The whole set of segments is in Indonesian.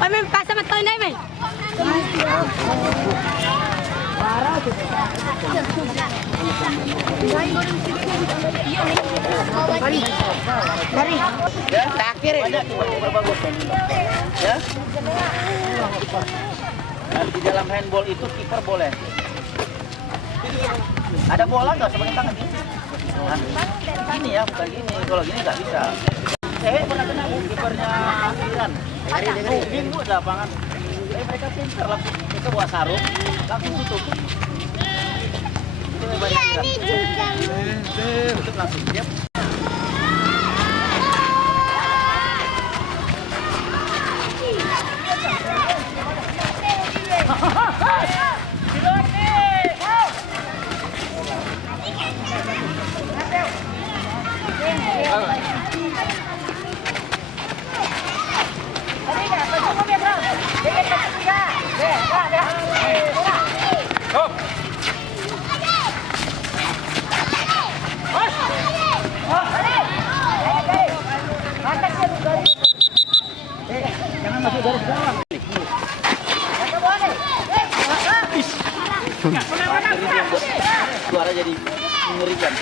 Ôi mình pasa mặt tôi đây mày. Terakhir ya. Ya. Dan di dalam handball itu kiper boleh. Ada bola nggak sebagai tangan ini? Nah, ini ya, bukan gini. Kalau gini nggak bisa. Saya pernah kena kipernya Iran. Minggu di lapangan. Mereka pintar langsung itu bawa sarung, langsung tutup. Itu banyak Iran. Tutup langsung siap. Jangan masuk garis gawang. Suara jadi mengerikan.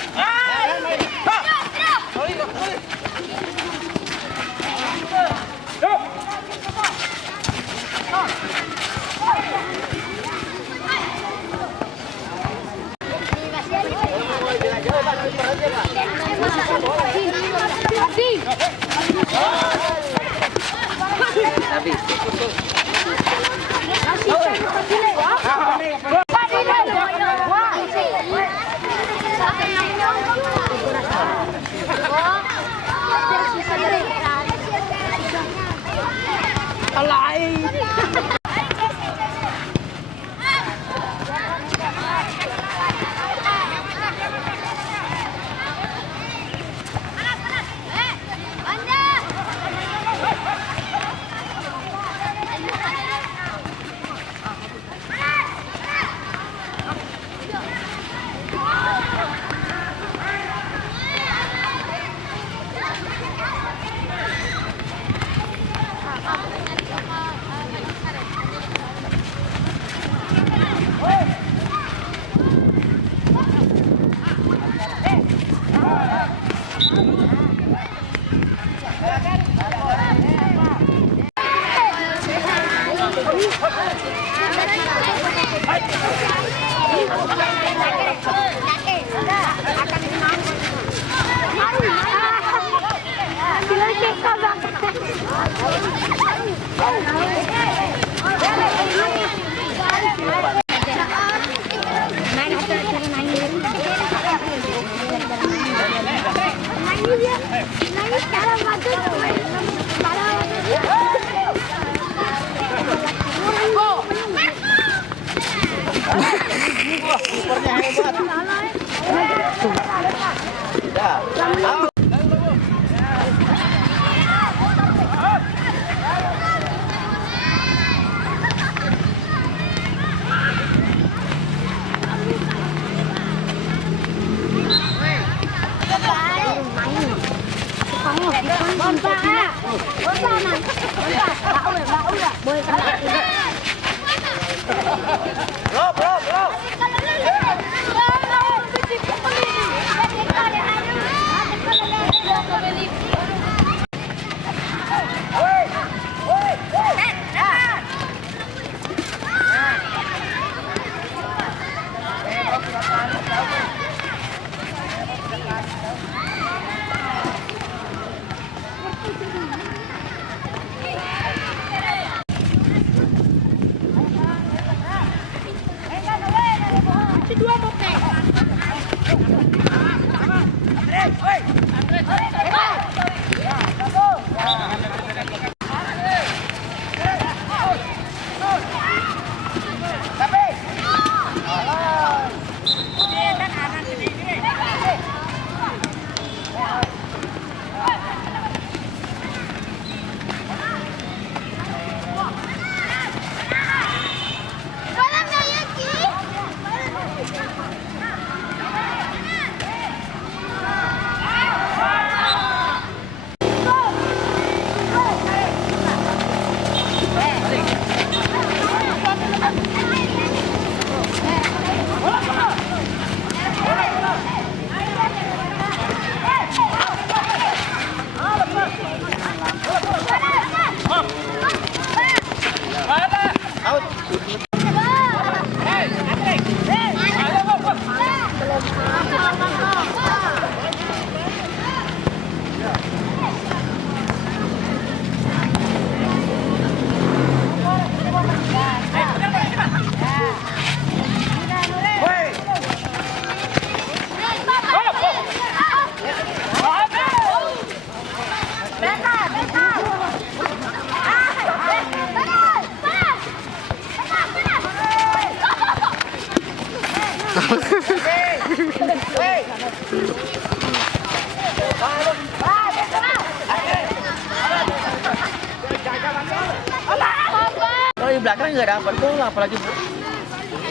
Kalau di belakang nggak dapat bola, apalagi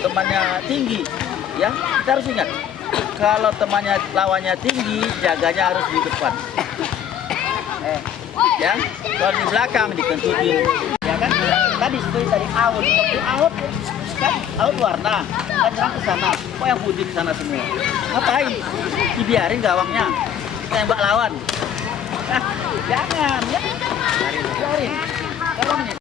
temannya tinggi, ya kita harus ingat. Kalau temannya lawannya tinggi, jaganya harus di depan. Ya, kalau di belakang dikentutin. Ya kan, tadi seperti tadi out, kan out warna, kan nyerang ke sana. Kok yang putih ke sana semua? Ngapain? Dibiarin gawangnya, tembak lawan. Nah, jangan ya. Biarin. Gawangnya.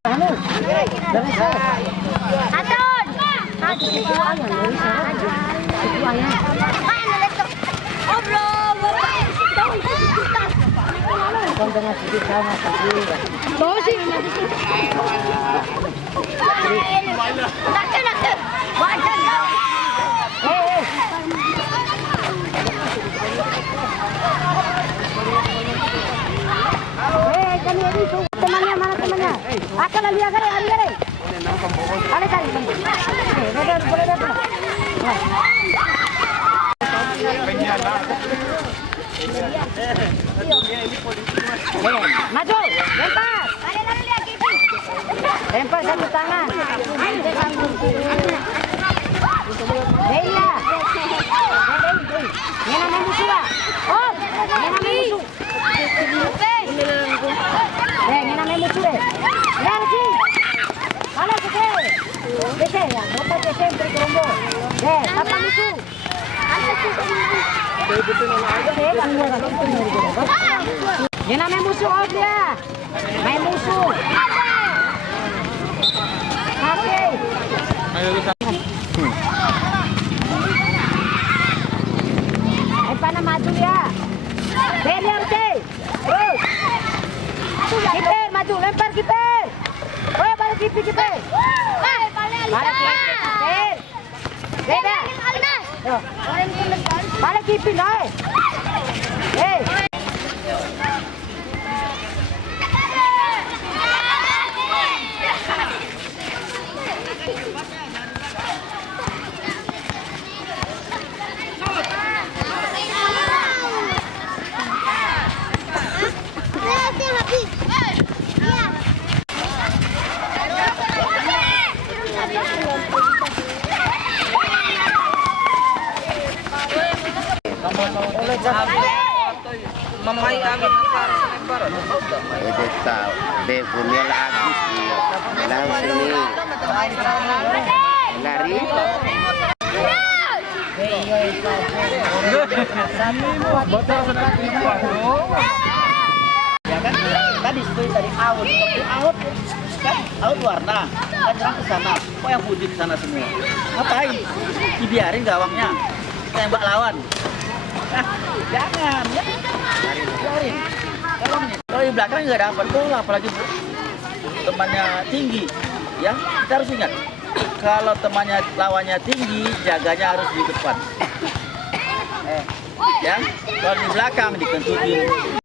Temannya mana temannya? Akan lihat kali, ada kali. Ada kali. Boleh datang. Maju, lempar. Lempar satu tangan. Deila. Ini namanya musuh lah. Oh, ini namanya musuh. Ini namanya musuh deh. Lihat sih. Mana sih? Dese ya, dapat sempre combo. Deh, apa musuh? Ini namanya musuh out dia. Main musuh. Oke. Pana maju dia. Beliau deh. Terus. Kiper maju, lempar kiper. Oh, balik kiper. Balik kiper. Beda. Balik kiper naik. Mamay agad ng para sa lempar. Ito tao. Befunil agis niyo. Lang sini. Lari. Ya kan, tadi seperti tadi out, kan out warna, kan nyerang ke sana. Kok yang putih ke sana semua? Ngapain? Dibiarin gawangnya, tembak lawan. Nah, jangan ya. Biarin. Gawangnya. Kalau di belakang nggak dapat bola, apalagi temannya tinggi, ya kita harus ingat. Kalau temannya lawannya tinggi, jaganya harus di depan. Ya, kalau di belakang dikentutin.